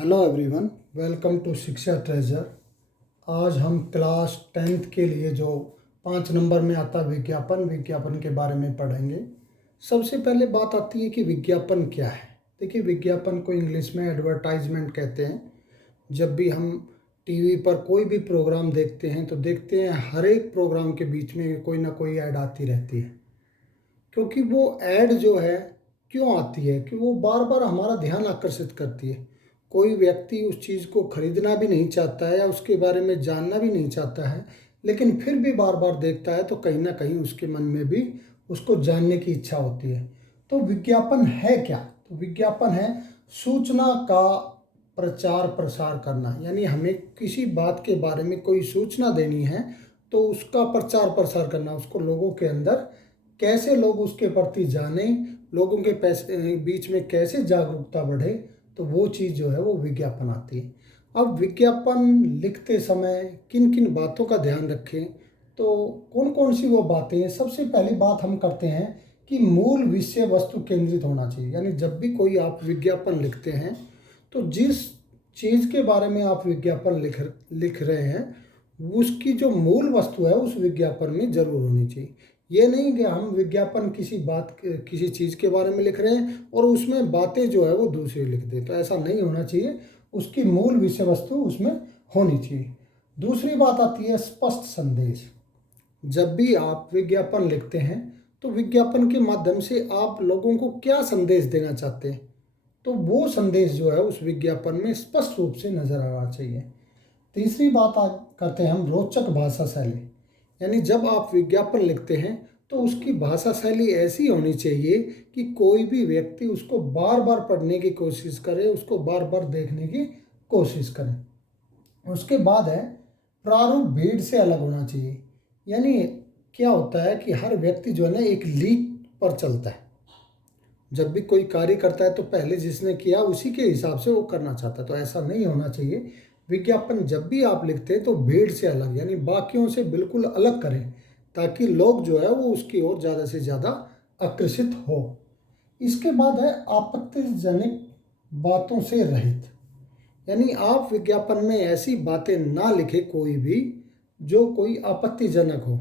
Hello everyone, welcome to शिक्षा treasure. आज हम क्लास 10th के लिए जो 5 नंबर में आता विज्ञापन के बारे में पढ़ेंगे। सबसे पहले बात आती है कि विज्ञापन क्या है। देखिए, विज्ञापन को इंग्लिश में एडवर्टाइजमेंट कहते हैं। जब भी हम टीवी पर कोई भी प्रोग्राम देखते हैं तो देखते हैं हर एक प्रोग्राम के बीच में कोई ना कोई ऐड आती रहती है। क्योंकि वो ऐड जो है क्यों आती है कि वो बार बार हमारा ध्यान आकर्षित करती है। कोई व्यक्ति उस चीज़ को खरीदना भी नहीं चाहता है या उसके बारे में जानना भी नहीं चाहता है, लेकिन फिर भी बार बार देखता है तो कहीं ना कहीं उसके मन में भी उसको जानने की इच्छा होती है। तो विज्ञापन है क्या? तो विज्ञापन है सूचना का प्रचार प्रसार करना। यानी हमें किसी बात के बारे में कोई सूचना देनी है तो उसका प्रचार प्रसार करना, उसको लोगों के अंदर कैसे लोग उसके प्रति जाने, लोगों के बीच में कैसे जागरूकता बढ़े, तो वो चीज़ जो है वो विज्ञापन आती है। अब विज्ञापन लिखते समय किन किन बातों का ध्यान रखें, तो कौन कौन सी वो बातें हैं। सबसे पहली बात हम करते हैं कि मूल विषय वस्तु केंद्रित होना चाहिए। यानी जब भी कोई आप विज्ञापन लिखते हैं तो जिस चीज़ के बारे में आप विज्ञापन लिख रहे हैं उसकी जो मूल वस्तु है उस विज्ञापन में ज़रूर होनी चाहिए। ये नहीं कि हम विज्ञापन किसी चीज़ के बारे में लिख रहे हैं और उसमें बातें जो है वो दूसरी लिख दें, तो ऐसा नहीं होना चाहिए। उसकी मूल विषय वस्तु उसमें होनी चाहिए। दूसरी बात आती है स्पष्ट संदेश। जब भी आप विज्ञापन लिखते हैं तो विज्ञापन के माध्यम से आप लोगों को क्या संदेश देना चाहते हैं, तो वो संदेश जो है उस विज्ञापन में स्पष्ट रूप से नजर आना चाहिए। तीसरी बात करते हैं हम रोचक भाषा शैली। यानी जब आप विज्ञापन लिखते हैं तो उसकी भाषा शैली ऐसी होनी चाहिए कि कोई भी व्यक्ति उसको बार बार पढ़ने की कोशिश करे, उसको बार बार देखने की कोशिश करे। उसके बाद है प्रारूप भीड़ से अलग होना चाहिए। यानी क्या होता है कि हर व्यक्ति जो है ना एक लीक पर चलता है। जब भी कोई कार्य करता है तो पहले जिसने किया उसी के हिसाब से वो करना चाहता है, तो ऐसा नहीं होना चाहिए। विज्ञापन जब भी आप लिखते हैं तो भीड़ से अलग यानी बाकियों से बिल्कुल अलग करें, ताकि लोग जो है वो उसकी ओर ज़्यादा से ज़्यादा आकर्षित हो। इसके बाद है आपत्तिजनक बातों से रहित। यानी आप विज्ञापन में ऐसी बातें ना लिखें कोई भी जो कोई आपत्तिजनक हो,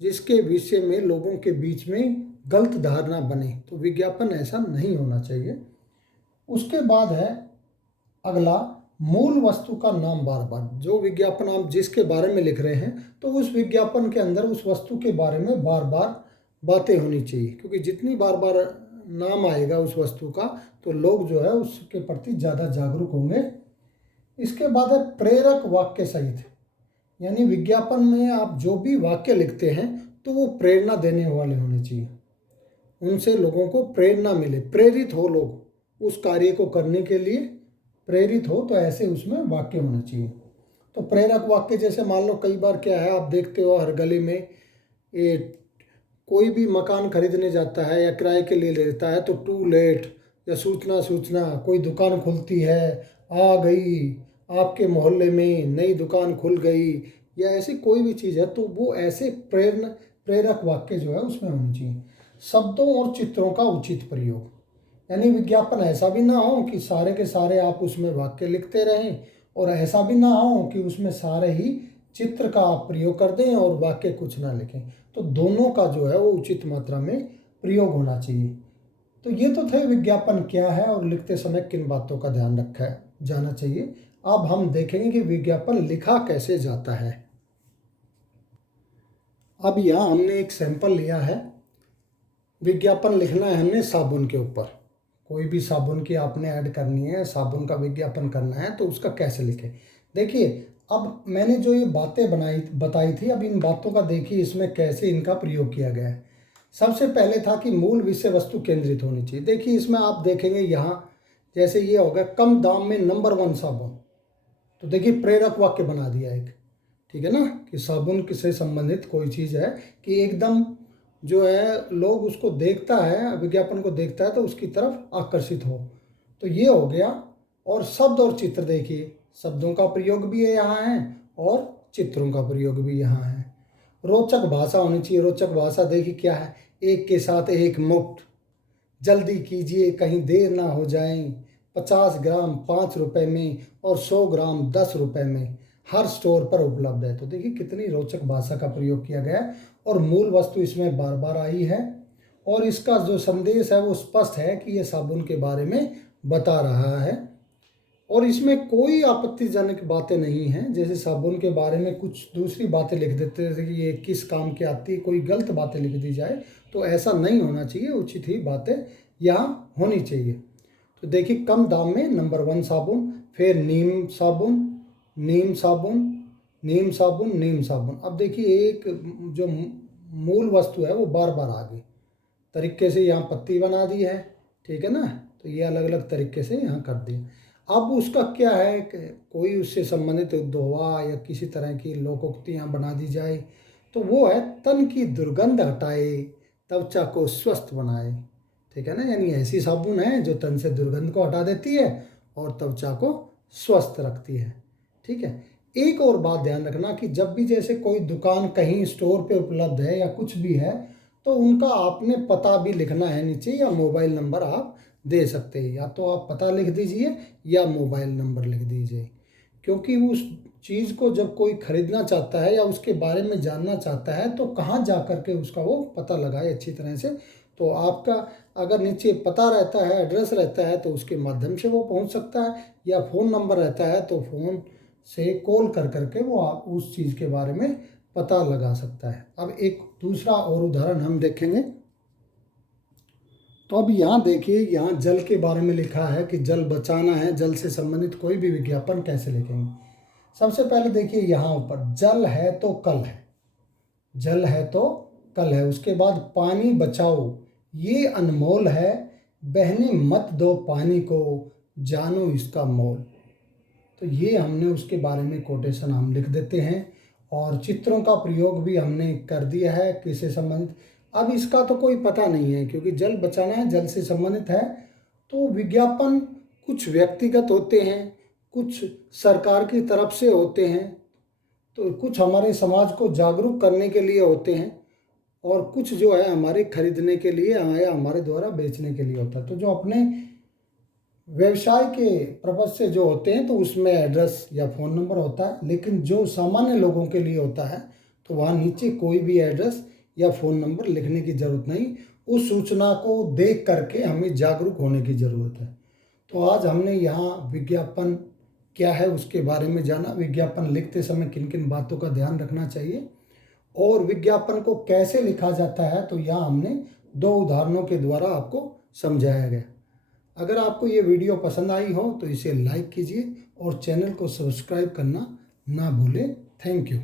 जिसके विषय में लोगों के बीच में गलत धारणा बने, तो विज्ञापन ऐसा नहीं होना चाहिए। उसके बाद है अगला मूल वस्तु का नाम बार बार। जो विज्ञापन आप जिसके बारे में लिख रहे हैं तो उस विज्ञापन के अंदर उस वस्तु के बारे में बार बार बातें होनी चाहिए, क्योंकि जितनी बार बार नाम आएगा उस वस्तु का तो लोग जो है उसके प्रति ज़्यादा जागरूक होंगे। इसके बाद है प्रेरक वाक्य सहित। यानी विज्ञापन में आप जो भी वाक्य लिखते हैं तो वो प्रेरणा देने वाले होने चाहिए, उनसे लोगों को प्रेरणा मिले, प्रेरित हो लोग उस कार्य को करने के लिए प्रेरित हो, तो ऐसे उसमें वाक्य होना चाहिए। तो प्रेरक वाक्य जैसे मान लो कई बार क्या है, आप देखते हो हर गली में ये कोई भी मकान खरीदने जाता है या किराए के लिए लेता है तो टू लेट या सूचना सूचना, कोई दुकान खुलती है, आ गई, आपके मोहल्ले में नई दुकान खुल गई, या ऐसी कोई भी चीज़ है तो वो ऐसे प्रेरक वाक्य जो है उसमें होनी चाहिए। शब्दों और चित्रों का उचित प्रयोग। यानी विज्ञापन ऐसा भी ना हो कि सारे के सारे आप उसमें वाक्य लिखते रहें और ऐसा भी ना हो कि उसमें सारे ही चित्र का आप प्रयोग कर दें और वाक्य कुछ ना लिखें। तो दोनों का जो है वो उचित मात्रा में प्रयोग होना चाहिए। तो ये तो थे विज्ञापन क्या है और लिखते समय किन बातों का ध्यान रखा जाना चाहिए। अब हम देखेंगे कि विज्ञापन लिखा कैसे जाता है। अब यहाँ हमने एक सैंपल लिया है। विज्ञापन लिखना है हमने साबुन के ऊपर। कोई भी साबुन की आपने ऐड करनी है, साबुन का विज्ञापन करना है तो उसका कैसे लिखें। देखिए, अब मैंने जो ये बातें बताई थी, अब इन बातों का देखिए इसमें कैसे इनका प्रयोग किया गया है। सबसे पहले था कि मूल विषय वस्तु केंद्रित होनी चाहिए। देखिए इसमें आप देखेंगे यहाँ जैसे ये होगा कम दाम में नंबर 1 साबुन, तो देखिए प्रेरक वाक्य बना दिया एक, ठीक है ना, कि साबुन से संबंधित कोई चीज़ है कि एकदम जो है लोग उसको देखता है, विज्ञापन को देखता है तो उसकी तरफ आकर्षित हो, तो ये हो गया। और शब्द और चित्र देखिए, शब्दों का प्रयोग भी है यहाँ है और चित्रों का प्रयोग भी यहाँ है। रोचक भाषा होनी चाहिए। रोचक भाषा देखिए क्या है, एक के साथ एक मुफ्त, जल्दी कीजिए कहीं देर ना हो जाए, 50 ग्राम 5 रुपए में और 100 ग्राम 10 रुपए में हर स्टोर पर उपलब्ध है। तो देखिए कितनी रोचक भाषा का प्रयोग किया गया है और मूल वस्तु इसमें बार बार आई है और इसका जो संदेश है वो स्पष्ट है कि ये साबुन के बारे में बता रहा है और इसमें कोई आपत्तिजनक बातें नहीं हैं। जैसे साबुन के बारे में कुछ दूसरी बातें लिख देते हैं कि ये किस काम की आती है, कोई गलत बातें लिख दी जाए, तो ऐसा नहीं होना चाहिए। उचित ही बातें यहाँ होनी चाहिए। तो देखिए कम दाम में नंबर 1 साबुन, फिर नीम साबुन, नीम साबुन, नीम साबुन, नीम साबुन। अब देखिए एक जो मूल वस्तु है वो बार बार आ गई तरीके से, यहाँ पत्ती बना दी है, ठीक है ना। तो ये अलग अलग तरीके से यहाँ कर दिया। अब उसका क्या है कि कोई उससे संबंधित दोहा या किसी तरह की लोकोक्तियाँ बना दी जाए, तो वो है तन की दुर्गंध हटाए, त्वचा को स्वस्थ बनाए, ठीक है ना। यानी ऐसी साबुन है जो तन से दुर्गंध को हटा देती है और त्वचा को स्वस्थ रखती है, ठीक है। एक और बात ध्यान रखना कि जब भी जैसे कोई दुकान कहीं स्टोर पे उपलब्ध है या कुछ भी है, तो उनका आपने पता भी लिखना है नीचे, या मोबाइल नंबर आप दे सकते हैं। या तो आप पता लिख दीजिए या मोबाइल नंबर लिख दीजिए, क्योंकि उस चीज़ को जब कोई ख़रीदना चाहता है या उसके बारे में जानना चाहता है तो कहाँ जा कर के उसका वो पता लगाए अच्छी तरह से। तो आपका अगर नीचे पता रहता है, एड्रेस रहता है, तो उसके माध्यम से वो पहुंच सकता है, या फ़ोन नंबर रहता है तो फ़ोन से कॉल कर करके वो आप उस चीज़ के बारे में पता लगा सकता है। अब एक दूसरा और उदाहरण हम देखेंगे। तो अब यहाँ देखिए, यहाँ जल के बारे में लिखा है कि जल बचाना है, जल से संबंधित कोई भी विज्ञापन कैसे लिखेंगे। सबसे पहले देखिए यहाँ ऊपर जल है तो कल है, जल है तो कल है। उसके बाद पानी बचाओ ये अनमोल है, बहने मत दो पानी को, जानो इसका मोल। तो ये हमने उसके बारे में कोटेशन हम लिख देते हैं और चित्रों का प्रयोग भी हमने कर दिया है किससे संबंधित। अब इसका तो कोई पता नहीं है क्योंकि जल बचाना है, जल से संबंधित है। तो विज्ञापन कुछ व्यक्तिगत होते हैं, कुछ सरकार की तरफ से होते हैं, तो कुछ हमारे समाज को जागरूक करने के लिए होते हैं, और कुछ जो है हमारे खरीदने के लिए या हमारे द्वारा बेचने के लिए होता है। तो जो अपने व्यवसाय के पर्पज से जो होते हैं तो उसमें एड्रेस या फ़ोन नंबर होता है, लेकिन जो सामान्य लोगों के लिए होता है तो वहाँ नीचे कोई भी एड्रेस या फ़ोन नंबर लिखने की ज़रूरत नहीं। उस सूचना को देख करके हमें जागरूक होने की ज़रूरत है। तो आज हमने यहाँ विज्ञापन क्या है उसके बारे में जाना, विज्ञापन लिखते समय किन किन बातों का ध्यान रखना चाहिए और विज्ञापन को कैसे लिखा जाता है, तो यहाँ हमने 2 उदाहरणों के द्वारा आपको समझाया गया। अगर आपको ये वीडियो पसंद आई हो तो इसे लाइक कीजिए और चैनल को सब्सक्राइब करना ना भूलें। Thank you.